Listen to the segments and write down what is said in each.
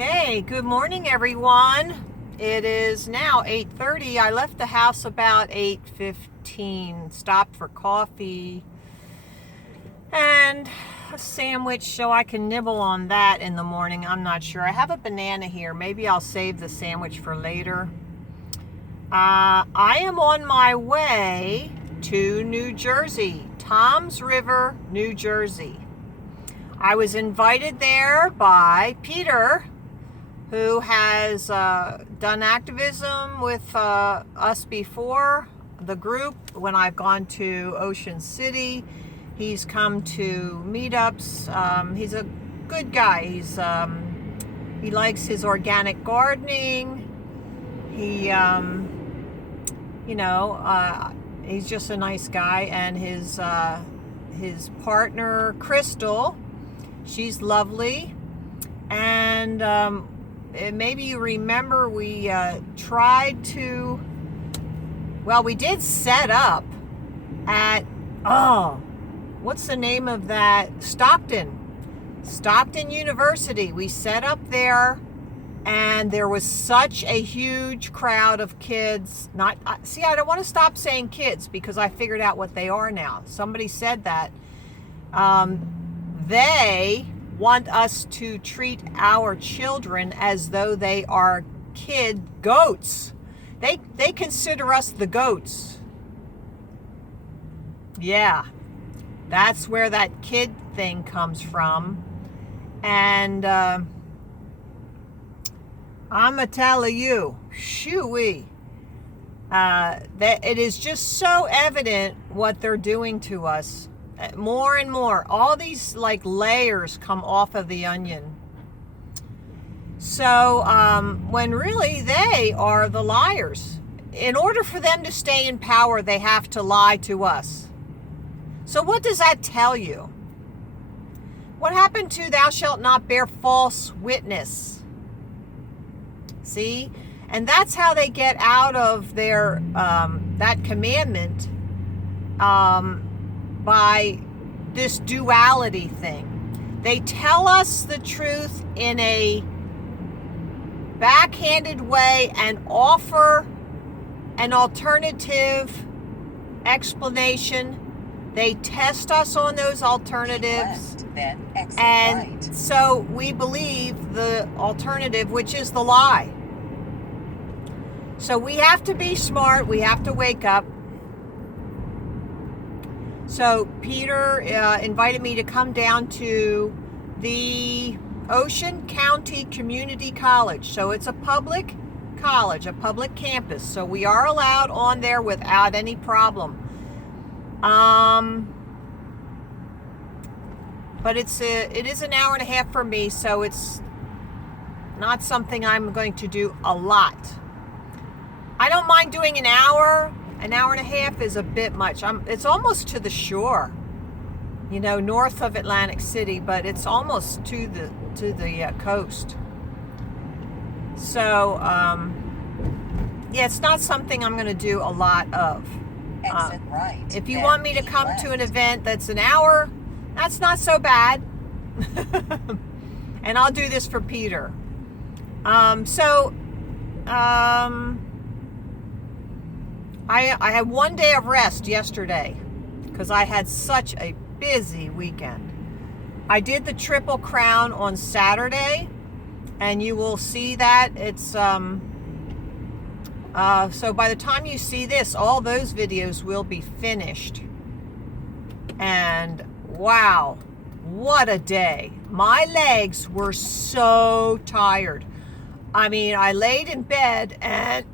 Okay, good morning everyone. It is now 8:30. I left the house about 8:15, stopped for coffee and a sandwich so I can nibble on that in the morning. I'm not sure. I have a banana here. Maybe I'll save the sandwich for later. I am on my way to New Jersey, Toms River, New Jersey. I was invited there by Peter, who has done activism with us before, the group, when I've gone to Ocean City. He's come to meetups. He's a good guy. He likes his organic gardening. He's just a nice guy. And his partner, Crystal, she's lovely. And maybe you remember we we did set up at, what's the name of that? Stockton University. We set up there, and there was such a huge crowd of kids. I don't want to stop saying kids because I figured out what they are now. Somebody said that. They want us to treat our children as though they are kid goats. They consider us the goats. Yeah, that's where that kid thing comes from. And I'ma tell you, shoo-wee, that it is just so evident what they're doing to us. More and more, all these layers come off of the onion. So when really they are the liars. In order for them to stay in power, they have to lie to us. So what does that tell you? What happened to thou shalt not bear false witness? See? And that's how they get out of their that commandment, by this duality thing. They tell us the truth in a backhanded way and offer an alternative explanation. They test us on those alternatives, and so we believe the alternative, which is the lie. So we have to be smart. We have to wake up. So Peter invited me to come down to the Ocean County Community College. So it's a public college, a public campus. So we are allowed on there without any problem. But it is an hour and a half for me, so it's not something I'm going to do a lot. I don't mind doing an hour. An hour and a half is a bit much. It's almost to the shore, north of Atlantic City, but it's almost to the coast. So, it's not something I'm going to do a lot of. Exit right. If you want me to come to an event that's an hour, that's not so bad. And I'll do this for Peter. I had one day of rest yesterday because I had such a busy weekend. I did the Triple Crown on Saturday, and you will see that it's so by the time you see this, all those videos will be finished. And wow, what a day. My legs were so tired. I mean, I laid in bed and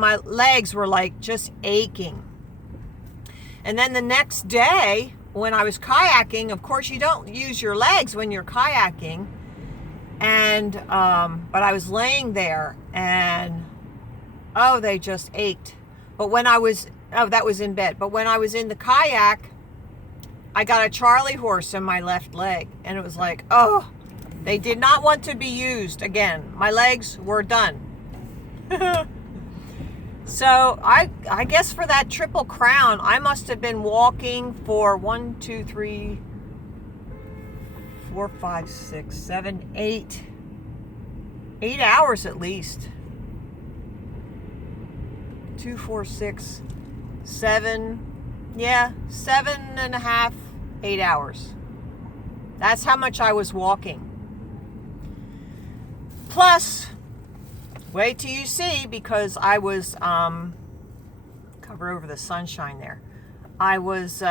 my legs were just aching. And then the next day, when I was kayaking, of course you don't use your legs when you're kayaking. And but I was laying there and they just ached. But when that was in bed. But when I was in the kayak, I got a Charlie horse in my left leg, and it was they did not want to be used again. My legs were done. So I guess for that Triple Crown, I must have been walking for 1, 2, 3, 4, 5, 6, 7, 8, 8 hours at least. 2, 4, 6, 7. Yeah, 7.5, 8 hours. That's how much I was walking. Plus, wait till you see, because I was, cover over the sunshine there. I was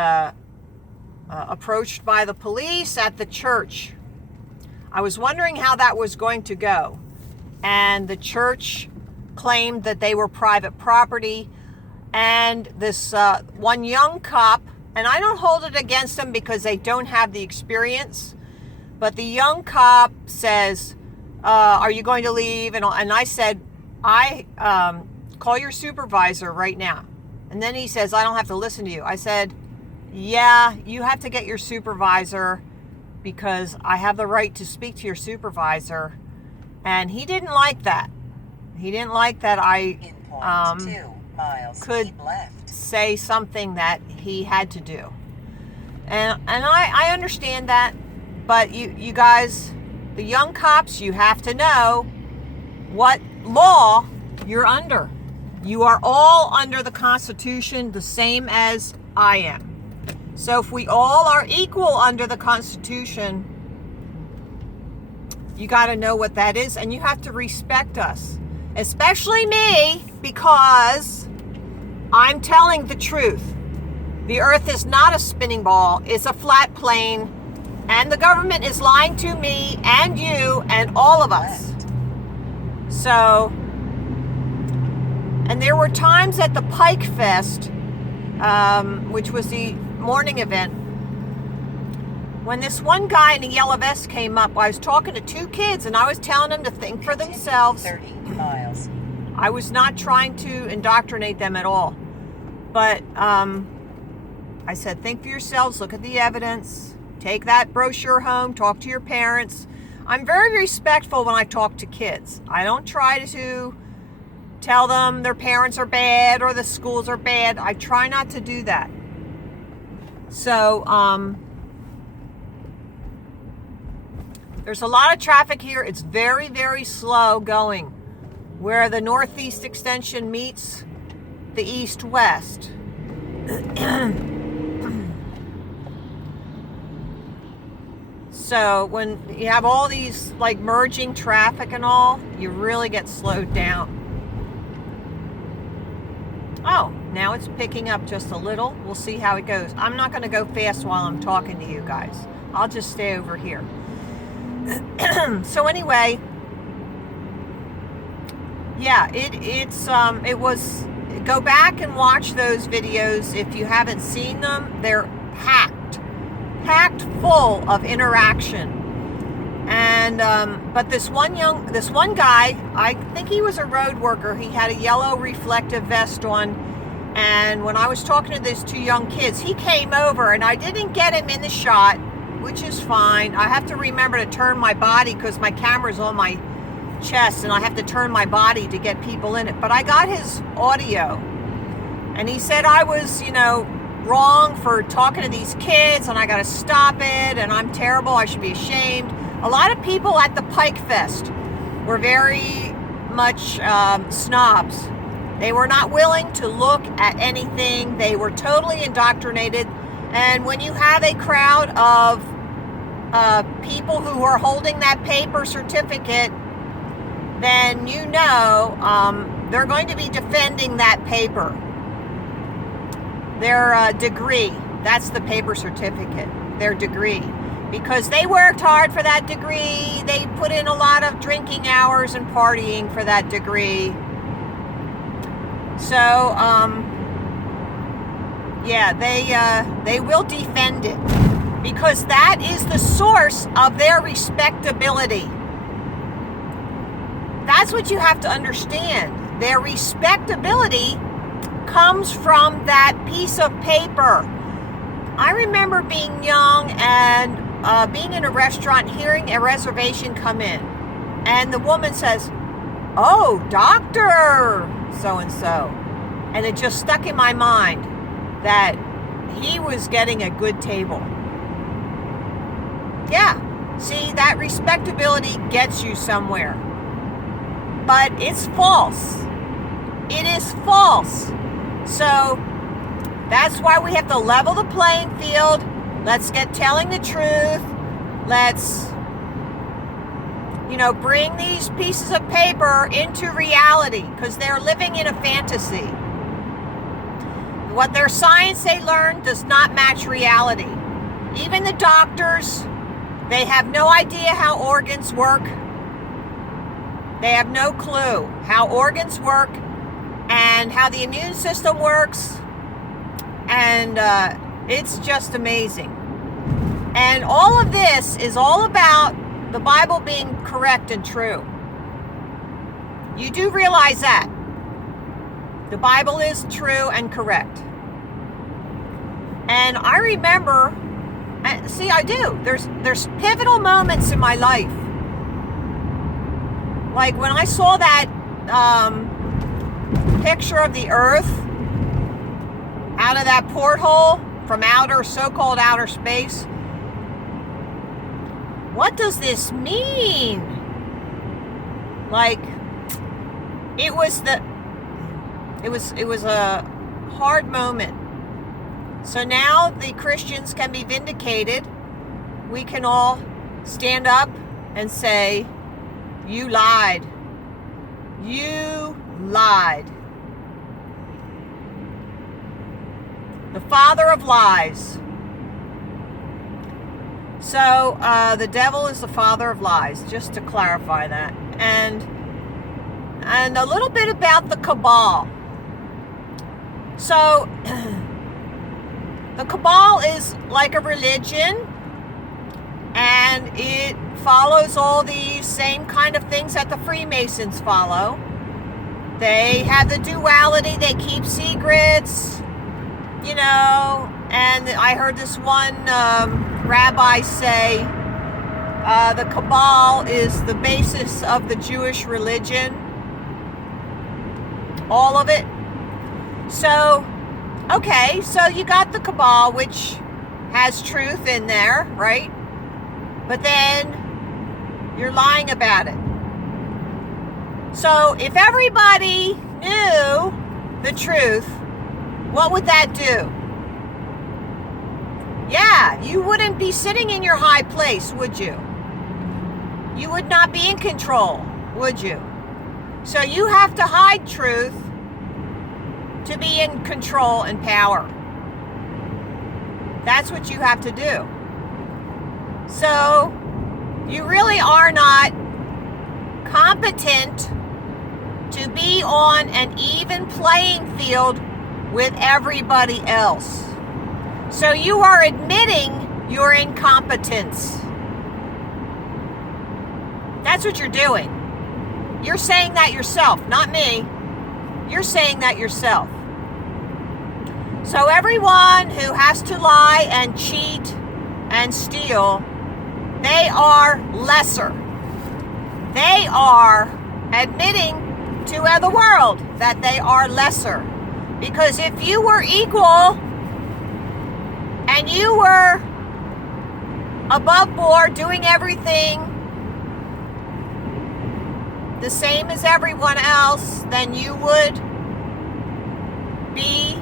approached by the police at the church. I was wondering how that was going to go. And the church claimed that they were private property. And this one young cop, and I don't hold it against them because they don't have the experience, but the young cop says, are you going to leave? And I said, call your supervisor right now. And then he says, I don't have to listen to you. I said, yeah, you have to get your supervisor because I have the right to speak to your supervisor. And he didn't like that. He didn't like that I could say something that he had to do. And I understand that, but you guys, the young cops, you have to know what law you're under. You are all under the Constitution, the same as I am. So if we all are equal under the Constitution, you got to know what that is, and you have to respect us. Especially me, because I'm telling the truth. The earth is not a spinning ball, it's a flat plane, and the government is lying to me and you and all of us. So, and there were times at the Pike Fest, which was the morning event, when this one guy in a yellow vest came up. I was talking to 2 kids and I was telling them to think for themselves. 30 miles. I was not trying to indoctrinate them at all. But I said, think for yourselves, look at the evidence, take that brochure home, talk to your parents. I'm very respectful when I talk to kids. I don't try to tell them their parents are bad or the schools are bad. I try not to do that. So, there's a lot of traffic here. It's very, very slow going where the northeast extension meets the east-west. So when you have all these like merging traffic and all, you really get slowed down. Oh, now it's picking up just a little. We'll see how it goes. I'm not going to go fast while I'm talking to you guys. I'll just stay over here. So anyway, yeah, it was, go back and watch those videos if you haven't seen them. They're packed full of interaction. And but this one guy, I think he was a road worker. He had a yellow reflective vest on, and when I was talking to these 2 young kids, he came over and I didn't get him in the shot, which is fine. I have to remember to turn my body because my camera's on my chest and I have to turn my body to get people in it. But I got his audio, and he said I was, wrong for talking to these kids and I got to stop it and I'm terrible. I should be ashamed. A lot of people at the Pike Fest were very much snobs. They were not willing to look at anything. They were totally indoctrinated. And when you have a crowd of people who are holding that paper certificate, then they're going to be defending that paper. Their degree, that's the paper certificate, their degree. Because they worked hard for that degree. They put in a lot of drinking hours and partying for that degree. So, yeah, they will defend it because that is the source of their respectability. That's what you have to understand. Their respectability comes from that piece of paper. I remember being young and being in a restaurant, hearing a reservation come in, and the woman says, "Oh, Dr. So-and-so," and it just stuck in my mind that he was getting a good table. Yeah, see, that respectability gets you somewhere. but it's false. It is false. So that's why we have to level the playing field. Let's get telling the truth. Let's, bring these pieces of paper into reality, because they're living in a fantasy. What their science they learn does not match reality. Even the doctors, they have no idea how organs work. They have no clue how organs work and how the immune system works. And it's just amazing. And all of this is all about the Bible being correct and true. You do realize that. The Bible is true and correct. And I remember, I do. There's pivotal moments in my life. Like when I saw that picture of the earth out of that porthole from so-called outer space. What does this mean? Like, it was a hard moment. So now the Christians can be vindicated. We can all stand up and say, you lied. You lied. The father of lies. So the devil is the father of lies, just to clarify that. And a little bit about the cabal. So the cabal is like a religion, and it follows all these same kind of things that the Freemasons follow. They have the duality, they keep secrets, and I heard this one rabbi say the cabal is the basis of the Jewish religion. All of it. So, okay, so you got the cabal, which has truth in there, right? But then you're lying about it. So if everybody knew the truth, what would that do? Yeah, you wouldn't be sitting in your high place, would you? You would not be in control, would you? So you have to hide truth to be in control and power. That's what you have to do. So you really are not competent to be on an even playing field with everybody else. So you are admitting your incompetence. That's what you're doing. You're saying that yourself, not me. You're saying that yourself. So everyone who has to lie and cheat and steal, they are lesser. They are admitting to the world that they are lesser. Because if you were equal and you were above board doing everything the same as everyone else, then you would be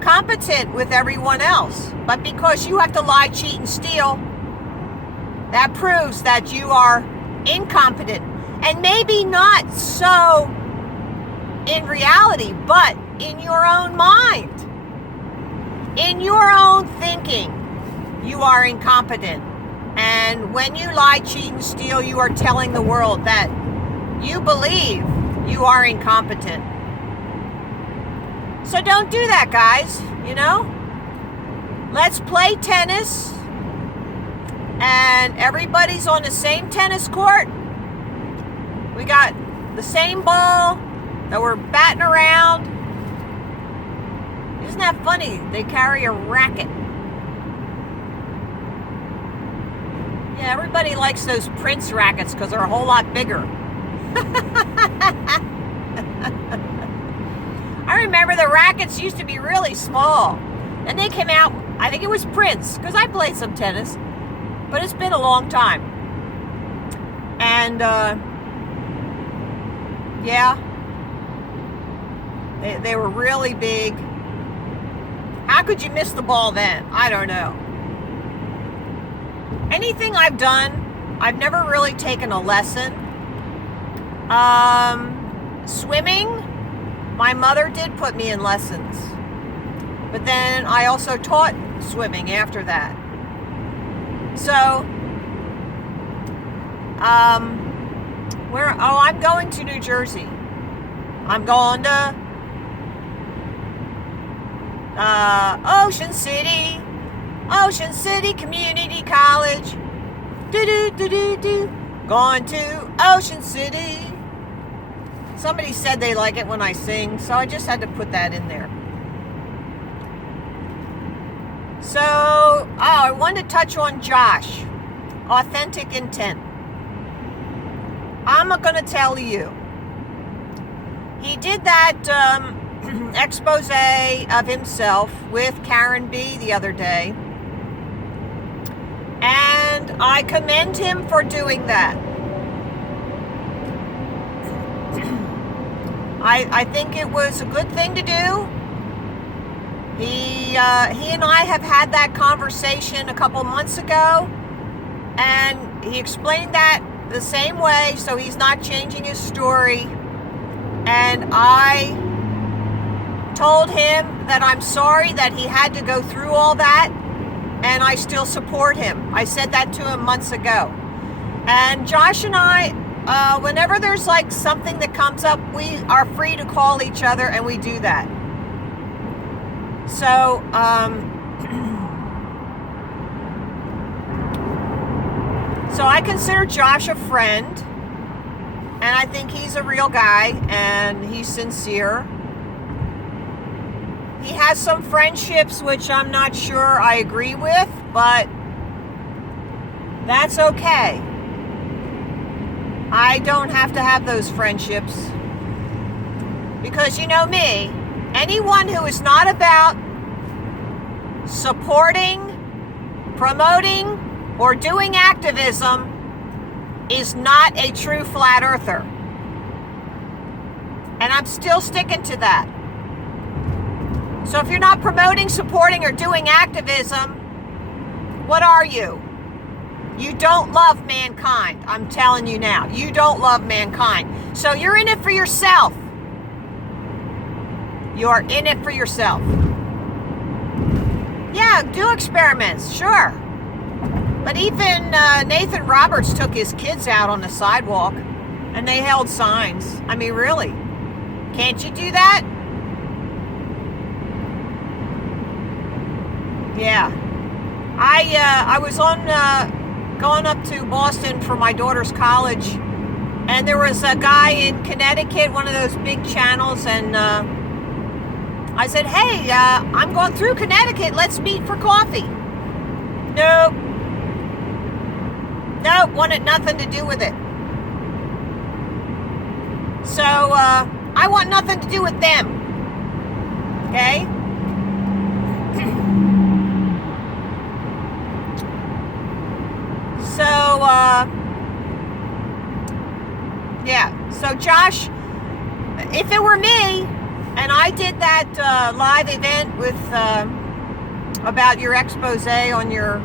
competent with everyone else. But because you have to lie, cheat, and steal, that proves that you are incompetent. And maybe not so in reality, but in your own mind, in your own thinking, you are incompetent. And when you lie, cheat, and steal, you are telling the world that you believe you are incompetent. So don't do that, guys, Let's play tennis, and everybody's on the same tennis court. We got the same ball that we're batting around. Isn't that funny? They carry a racket. Yeah, everybody likes those Prince rackets because they're a whole lot bigger. I remember the rackets used to be really small. And they came out, I think it was Prince, because I played some tennis. But it's been a long time. And Yeah. They were really big. How could you miss the ball then? I don't know. Anything I've done, I've never really taken a lesson. Swimming, my mother did put me in lessons. But then I also taught swimming after that. So, I'm going to New Jersey. I'm going to Ocean City Community College. Going to Ocean City. Somebody said they like it when I sing, so I just had to put that in there. So, I wanted to touch on Josh. Authentic intent. I'm going to tell you. He did that expose of himself with Karen B the other day. And I commend him for doing that. I think it was a good thing to do. He and I have had that conversation a couple months ago, and he explained that the same way, so he's not changing his story. And I told him that I'm sorry that he had to go through all that, and I still support him. I said that to him months ago. And Josh and I, whenever there's like something that comes up, we are free to call each other, and we do that. So, so I consider Josh a friend, and I think he's a real guy, and he's sincere. He has some friendships which I'm not sure I agree with, but that's okay. I don't have to have those friendships, because you know me, anyone who is not about supporting, promoting, or doing activism is not a true flat earther. And I'm still sticking to that. So if you're not promoting, supporting, or doing activism, what are you? You don't love mankind. I'm telling you now. You don't love mankind. So you're in it for yourself. You're in it for yourself. Yeah, do experiments, sure. But even Nathan Roberts took his kids out on the sidewalk and they held signs. I mean, really? Can't you do that? Yeah. I was on going up to Boston for my daughter's college, and there was a guy in Connecticut, one of those big channels, and I said, hey, I'm going through Connecticut. Let's meet for coffee. Nope. Nope, wanted nothing to do with it. So, I want nothing to do with them. Okay? So, yeah. So, Josh, if it were me, and I did that live event with about your expose on your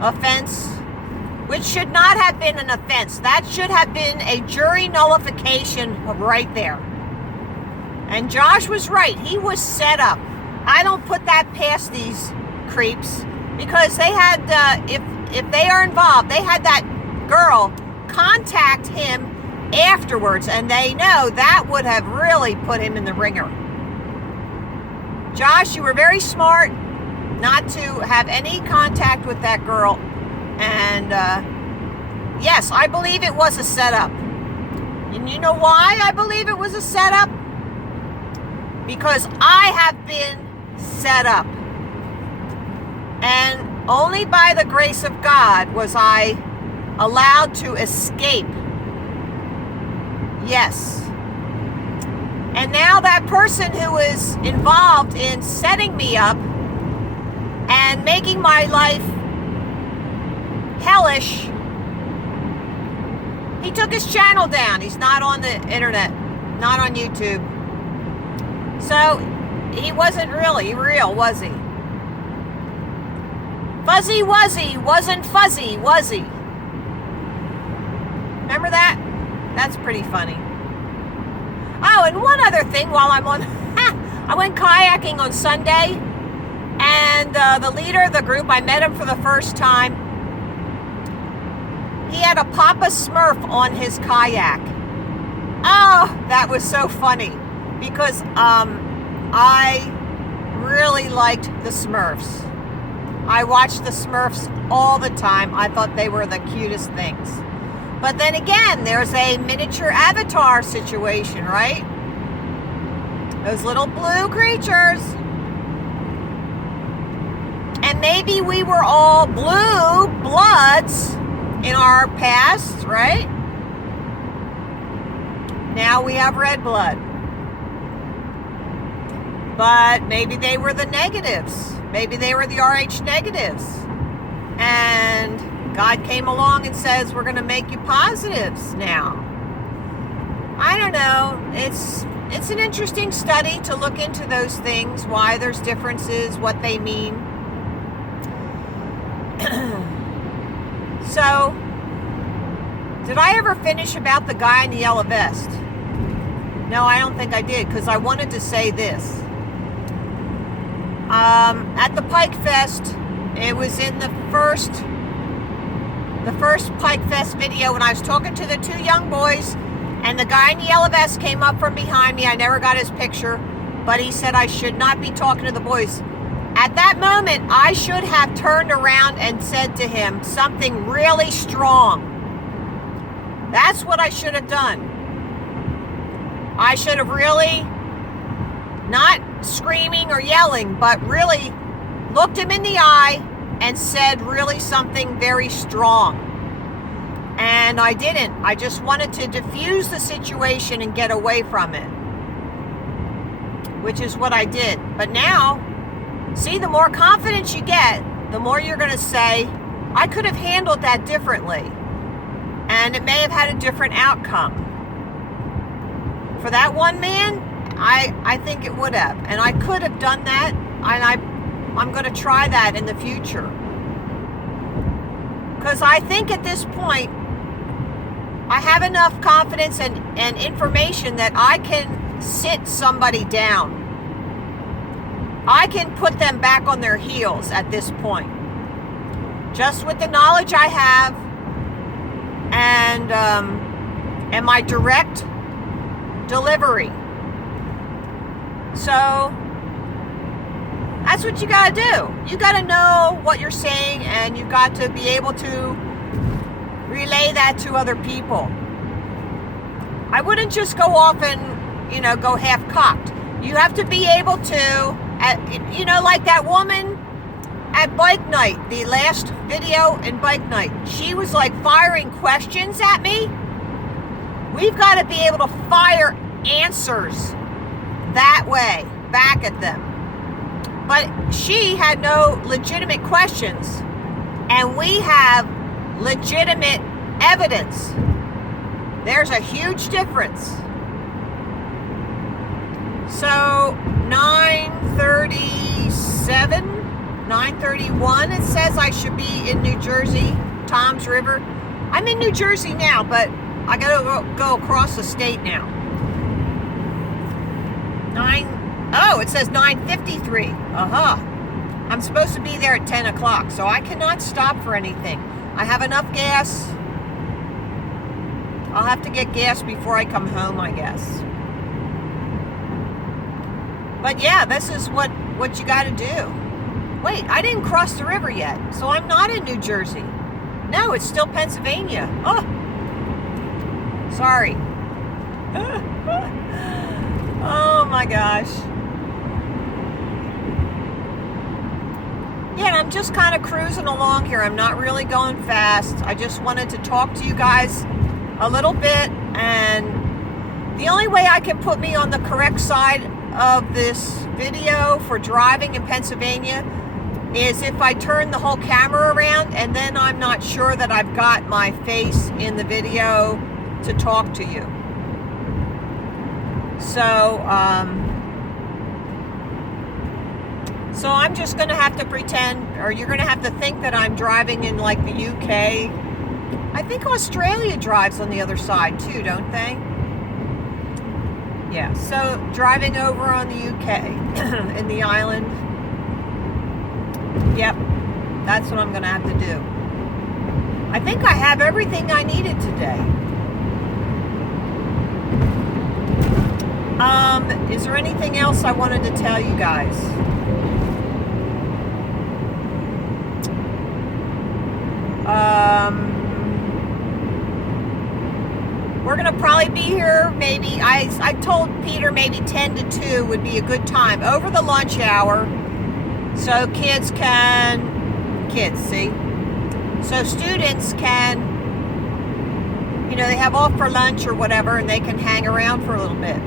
offense, which should not have been an offense. That should have been a jury nullification right there. And Josh was right. He was set up. I don't put that past these creeps, because they had, if they are involved, they had that girl contact him afterwards, and they know that would have really put him in the ringer. Josh, you were very smart not to have any contact with that girl. And yes, I believe it was a setup. And you know why I believe it was a setup? Because I have been set up. And only by the grace of God was I allowed to escape. Yes. And now that person who is involved in setting me up and making my life hellish, he took his channel down. He's not on the internet. Not on YouTube. So, he wasn't really real, was he? Fuzzy Wuzzy wasn't fuzzy, was he? Remember that? That's pretty funny. Oh, and one other thing while I'm on... I went kayaking on Sunday, and the leader of the group, I met him for the first time. He had a Papa Smurf on his kayak. Oh, that was so funny, because I really liked the Smurfs. I watched the Smurfs all the time. I thought they were the cutest things. But then again, there's a miniature avatar situation, right? Those little blue creatures. And maybe we were all blue bloods in our past, right? Now we have red blood. But maybe they were the negatives. Maybe they were the RH negatives. And God came along and says, we're going to make you positives now. I don't know. It's an interesting study to look into those things, why there's differences, what they mean. So, did I ever finish about the guy in the yellow vest? No, I don't think I did, because I wanted to say this. At the Pike Fest, it was in the first Pike Fest video when I was talking to the two young boys, and the guy in the yellow vest came up from behind me. I never got his picture, but he said I should not be talking to the boys. At that moment, I should have turned around and said to him something really strong. That's what I should have done. I should have really, not screaming or yelling, but really looked him in the eye and said really something very strong. And I didn't. I just wanted to diffuse the situation and get away from it, which is what I did. But now, see, the more confidence you get, the more you're going to say, I could have handled that differently, and it may have had a different outcome. For that one man, I think it would have. And I could have done that, and I'm going to try that in the future. Because I think at this point, I have enough confidence and information that I can sit somebody down. I can put them back on their heels at this point. Just with the knowledge I have and my direct delivery. So that's what you got to do. You got to know what you're saying, and you got to be able to relay that to other people. I wouldn't just go off and, go half-cocked. You have to be able to, like that woman at Bike Night, the last video in Bike Night. She was like firing questions at me. We've got to be able to fire answers that way, back at them. But she had no legitimate questions, and we have legitimate evidence. There's a huge difference. So 9:37, 9:31, it says I should be in New Jersey, Toms River. I'm in New Jersey now, but I gotta go across the state now. It says 9:53. I'm supposed to be there at 10 o'clock, so I cannot stop for anything. I have enough gas. I'll have to get gas before I come home, I guess. But yeah, this is what you got to do. Wait, I didn't cross the river yet, so I'm not in New Jersey. No, it's still Pennsylvania. Oh, sorry. Oh my gosh. Yeah, and I'm just kind of cruising along here. I'm not really going fast. I just wanted to talk to you guys a little bit, and the only way I can put me on the correct side of this video for driving in Pennsylvania is if I turn the whole camera around, and then I'm not sure that I've got my face in the video to talk to you. So, so I'm just going to have to pretend, or you're going to have to think that I'm driving in like the UK. I think Australia drives on the other side too, don't they? Yeah, so driving over on the UK in the island. Yep, that's what I'm going to have to do. I think I have everything I needed today. Is there anything else I wanted to tell you guys? We're going to probably be here maybe, I told Peter maybe 10 to 2 would be a good time over the lunch hour. So kids, see? So students can, you know, they have off for lunch or whatever, and they can hang around for a little bit.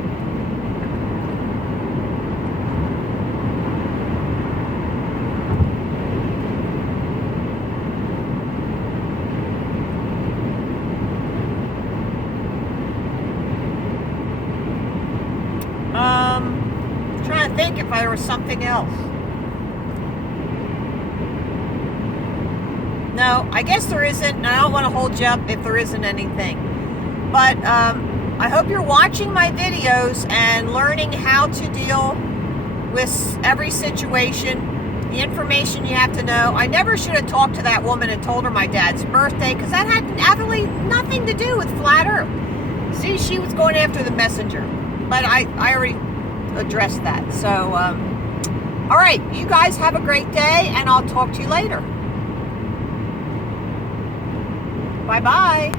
Trying to think if there was something else. No, I guess there isn't. I don't want to hold you up if there isn't anything. But I hope you're watching my videos and learning how to deal with every situation, the information you have to know. I never should have talked to that woman and told her my dad's birthday, because that had absolutely nothing to do with Flat Earth. See, she was going after the messenger. But I already addressed that. So, all right, you guys have a great day, and I'll talk to you later. Bye-bye.